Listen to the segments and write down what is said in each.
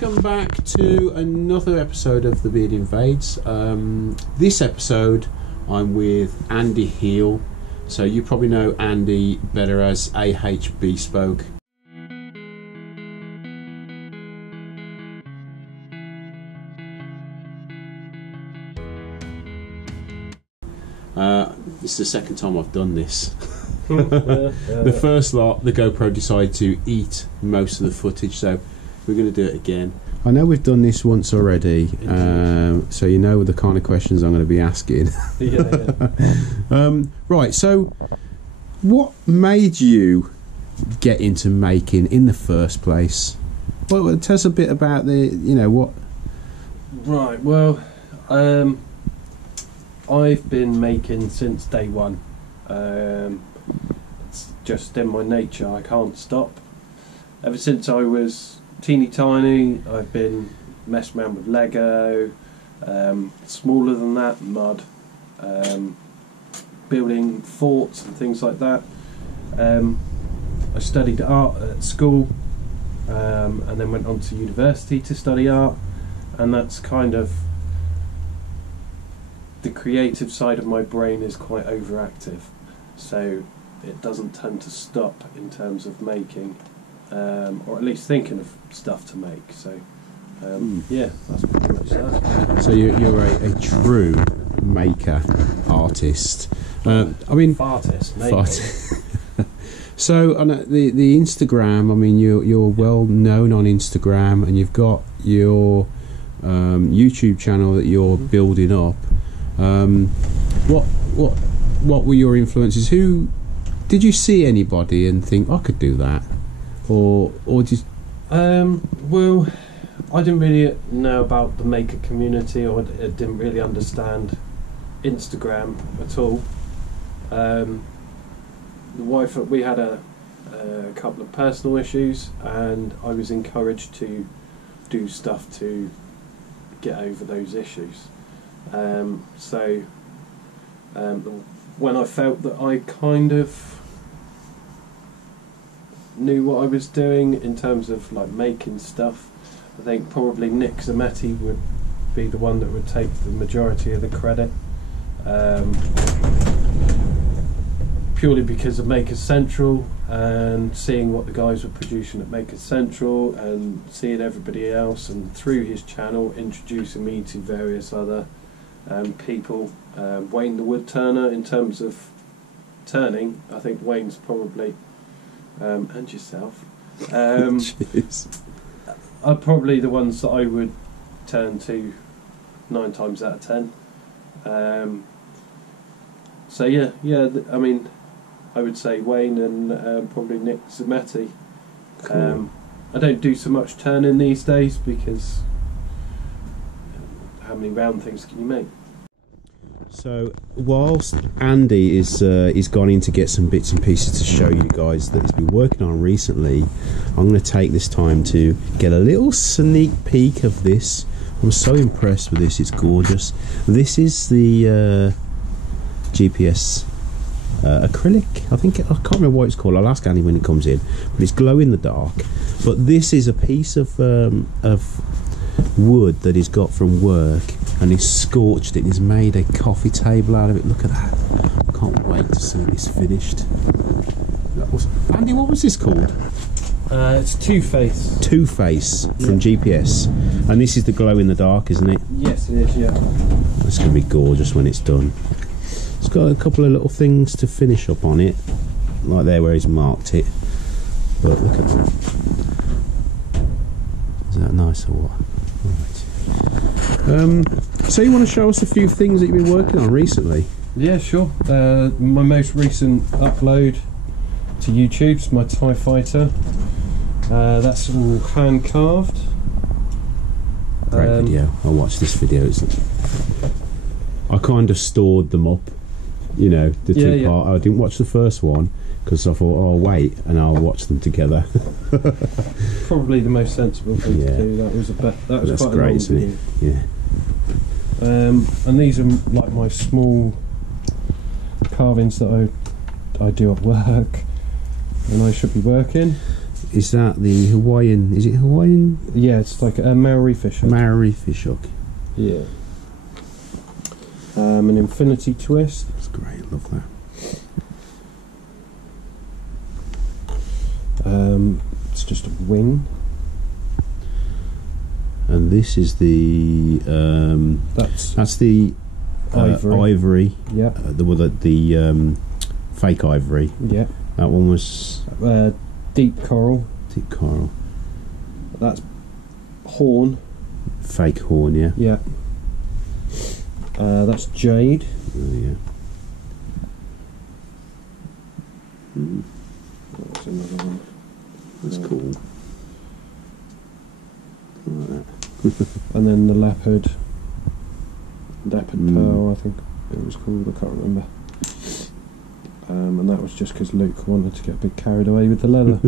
welcome back to another episode of the Beard Invades. This episode I'm with Andy Heel, so you probably know Andy better as H Bespoke. This is the second time I've done this. The first lot, the GoPro decided to eat most of the footage, so we're going to do it again. I know we've done this once already, so you know the kind of questions I'm going to be asking. Right, so what made you get into making in the first place? Well, tell us a bit about what... Right, well, I've been making since day one. It's just in my nature, I can't stop. Ever since I was teeny tiny, I've been messing around with Lego, smaller than that, mud, building forts and things like that. I studied art at school, and then went on to university to study art, and that's kind of the creative side of my brain is quite overactive, so it doesn't tend to stop in terms of making, or at least thinking of stuff to make. So yeah, that's pretty much that. So you're a true maker, artist. I mean, fartist, maybe. So on the Instagram, I mean, you're well known on Instagram, and you've got your YouTube channel that you're building up. What were your influences? Who did you see anybody and think I could do that, or just? Well, I didn't really know about the maker community, or I didn't really understand Instagram at all. The wife, we had a couple of personal issues, and I was encouraged to do stuff to get over those issues. So when I felt that I kind of knew what I was doing in terms of like making stuff, I think probably Nick Zametti would be the one that would take the majority of the credit, purely because of Makers Central and seeing what the guys were producing at Makers Central and seeing everybody else, and through his channel introducing me to various other people. Wayne the wood turner, in terms of turning, I think Wayne's probably, and yourself, are probably the ones that I would turn to 9 times out of 10. So yeah, I mean, I would say Wayne and probably Nick Zametti. Cool. I don't do so much turning these days because how many round things can you make? So whilst Andy is gone in to get some bits and pieces to show you guys that he's been working on recently, I'm going to take this time to get a little sneak peek of this. I'm so impressed with this, it's gorgeous. This is the GPS acrylic, I can't remember what it's called, I'll ask Andy when it comes in, but it's glow in the dark. But this is a piece of wood that he's got from work, and he's scorched it, he's made a coffee table out of it. Look at that, I can't wait to see this finished. Andy, what was this called? It's Two-Face. Two-Face from GPS, and this is the glow in the dark, isn't it? Yes, it is, yeah. It's going to be gorgeous when it's done. It's got a couple of little things to finish up on it, like there where he's marked it, but look at that. Is that nice or what? Right. So you want to show us a few things that you've been working on recently? Yeah, sure. My most recent upload to YouTube's my TIE Fighter. That's all hand carved. Great video. I watched this video. I kind of stored them up, you know, the two part. I didn't watch the first one because I thought, oh, I'll wait and I'll watch them together. Probably the most sensible thing to do. That was That's quite great, a isn't video. it? Yeah. And these are like my small carvings that I do at work, and I should be working. Is that the Hawaiian? Is it Hawaiian? Yeah, it's like a Maori fish hook. Maori fish hook. Yeah. An infinity twist. That's great. Love that. It's just a wing. And this is the that's the ivory. Yeah. The fake ivory. Yeah. That one was deep coral. deep coral. That's horn. Fake horn, yeah. Yeah. That's jade. Oh, yeah. That's another one. That's cool. I like that. And then the leopard pearl, I think it was called, I can't remember. And that was just because Luke wanted to get a bit carried away with the leather.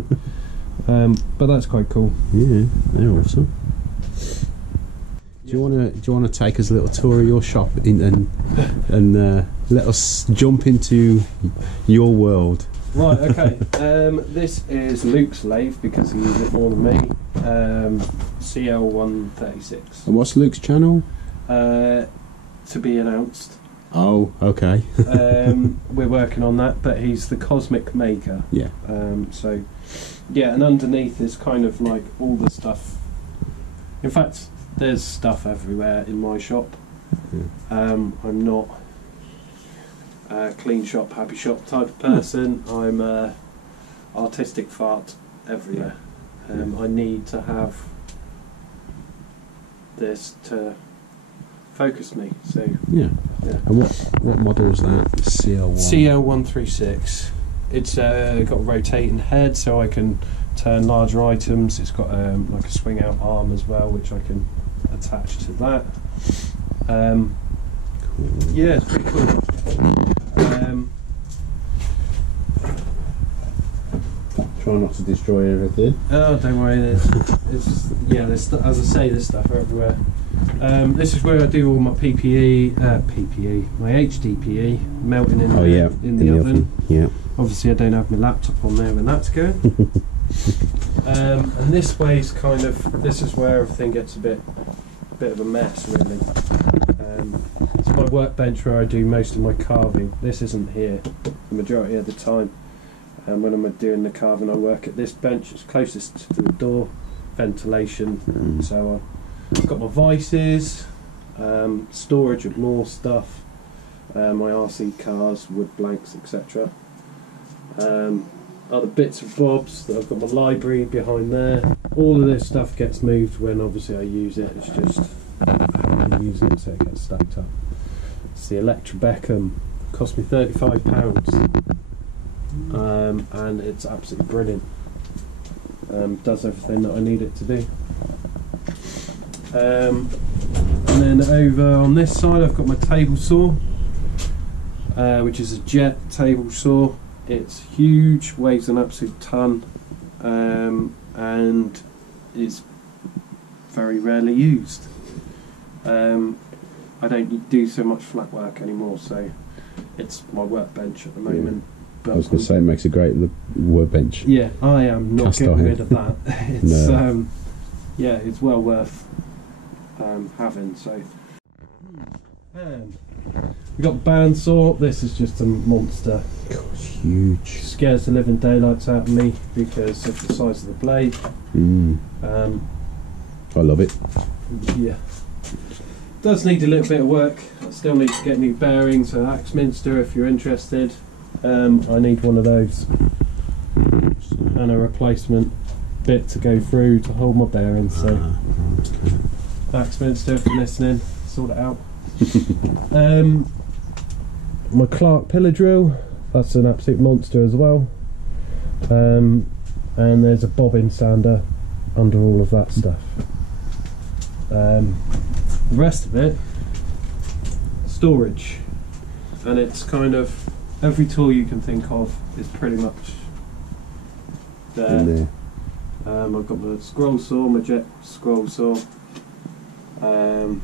But that's quite cool. Yeah, they're awesome. Do you want to take us a little tour of your shop and let us jump into your world? Right, okay. This is Luke's lathe because he uses it more than me. CL136. And what's Luke's channel? To be announced. Oh, okay. We're working on that, but he's the Cosmic Maker. Yeah. So, yeah, and underneath is kind of like all the stuff. In fact, there's stuff everywhere in my shop. Yeah. I'm not a clean shop, happy shop type of person. I'm a artistic fart everywhere. I need to have this to focus me. So Yeah. yeah. And what model is that? CL1. CL136. It's got a rotating head, so I can turn larger items. It's got like a swing out arm as well, which I can attach to that. Cool. Yeah, it's pretty cool. Try not to destroy everything. Oh, don't worry. There's as I say, there's stuff everywhere. This is where I do all my PPE, my HDPE melting in the oven. Yeah. Obviously, I don't have my laptop on there when that's going. And this way's kind of, this is where everything gets a bit of a mess, really. It's my workbench where I do most of my carving. This isn't here the majority of the time. And when I'm doing the carving, I work at this bench. It's closest to the door, ventilation. So I've got my vices, storage of more stuff, my RC cars, wood blanks, etc. Other bits and bobs. I've got my library behind there. All of this stuff gets moved when obviously I use it. It's just how I use it, so it gets stacked up. It's the Electra Beckham. Cost me £35. And it's absolutely brilliant. Does everything that I need it to do. And then over on this side I've got my table saw, which is a jet table saw. It's huge, weighs an absolute ton, and is very rarely used. I don't do so much flat work anymore, so it's my workbench at the moment. But I was going to say, it makes a great workbench. Yeah, I am not Cast getting iron. rid of that. It's No. yeah, it's well worth having. So, and we got bandsaw. This is just a monster. God, it's huge. Scares the living daylights out of me because of the size of the blade. I love it. Yeah, does need a little bit of work. I still need to get new bearings at Axminster if you're interested. I need one of those and a replacement bit to go through to hold my bearings. So, Axminster, if you're listening, sort it out. My Clark pillar drill, that's an absolute monster as well. And there's a bobbin sander under all of that stuff. The rest of it, storage, and it's kind of every tool you can think of is pretty much there. In there. I've got my scroll saw, my jet scroll saw, my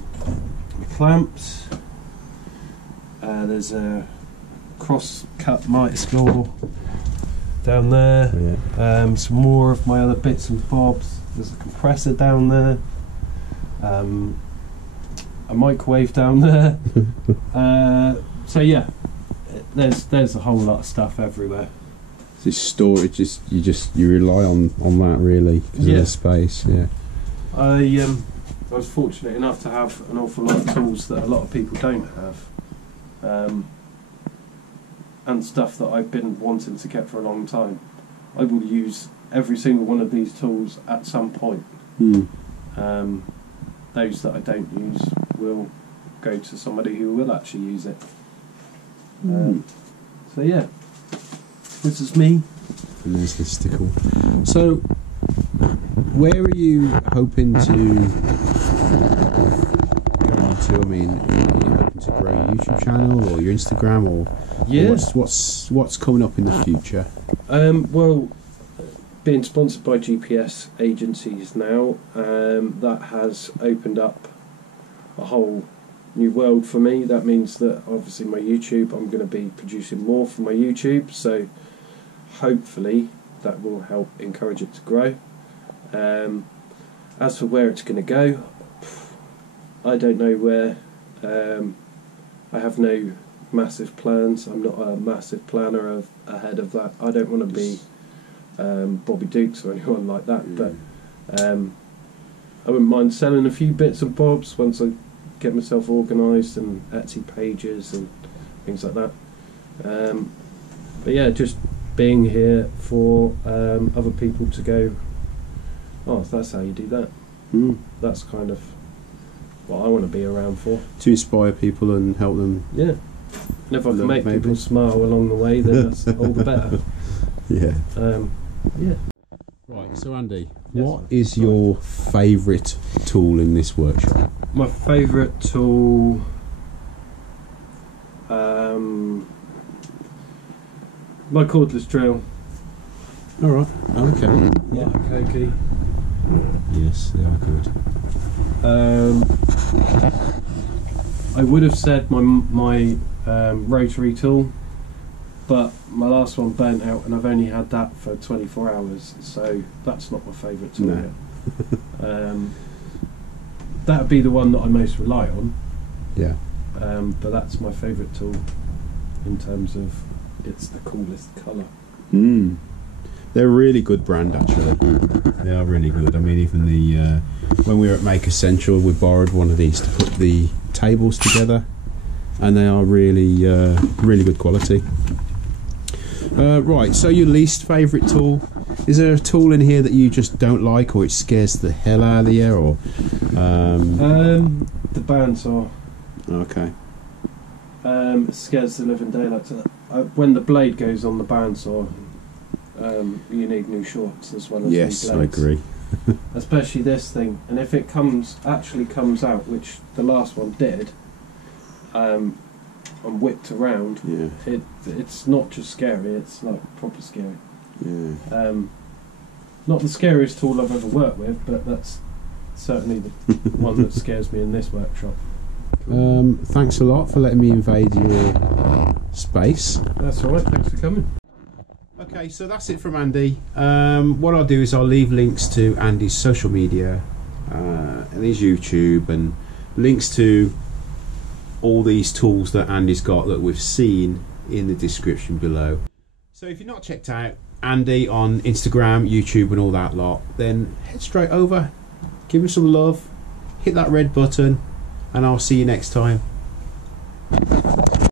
clamps. There's a cross-cut mitre saw, down there. Yeah. Some more of my other bits and bobs. There's a compressor down there. A microwave down there. So yeah, there's a whole lot of stuff everywhere. This storage, you rely on that really because of the space. Yeah. I was fortunate enough to have an awful lot of tools that a lot of people don't have, and stuff that I've been wanting to get for a long time. I will use every single one of these tools at some point. Those that I don't use will go to somebody who will actually use it. So yeah, this is me. And there's the stickle. So, where are you hoping to go on to? I mean, are you hoping to grow your YouTube channel or your Instagram, or what's coming up in the future? Well, being sponsored by GPS agencies now, that has opened up a whole new world for me. That means that obviously my YouTube, I'm going to be producing more for my YouTube, so hopefully that will help encourage it to grow. As for where it's going to go, I don't know where. I have no massive plans. I'm not a massive planner ahead of that. I don't want to be Bobby Dukes or anyone like that, but I wouldn't mind selling a few bits and bobs once I get myself organised, and Etsy pages and things like that. But yeah, just being here for other people to go, oh, that's how you do that. That's kind of what I want to be around for. To inspire people and help them. Yeah. And if I can make people smile along the way, then that's all the better. Yeah. Yeah. Right, so Andy, Yes. what is your favourite tool in this workshop? My favourite tool, my cordless drill. Alright, okay. Yeah, Koki. Yes, they are good. I would have said my rotary tool, but my last one burnt out and I've only had that for 24 hours, so that's not my favourite tool No. yet. That would be the one that I most rely on. Yeah. But that's my favourite tool in terms of it's the coolest colour. They're a really good brand, actually. They are really good. I mean, even the when we were at Maker Central, we borrowed one of these to put the tables together, and they are really really good quality. Right, so your least favourite tool, is there a tool in here that you just don't like, or it scares the hell out of you, or the bandsaw. Okay. It scares the living daylights. When the blade goes on the bandsaw, you need new shorts as well as new blades. I agree. Especially this thing, and if it actually comes out, which the last one did, and whipped around, it's not just scary, it's like proper scary. Not the scariest tool I've ever worked with, but that's certainly the one that scares me in this workshop. Thanks a lot for letting me invade your space. That's alright, thanks for coming. Okay, so that's it from Andy. What I'll do is I'll leave links to Andy's social media and his YouTube, and links to all these tools that Andy's got that we've seen in the description below. So if you've not checked out Andy on Instagram, YouTube and all that lot, then head straight over, give him some love, hit that red button, and I'll see you next time.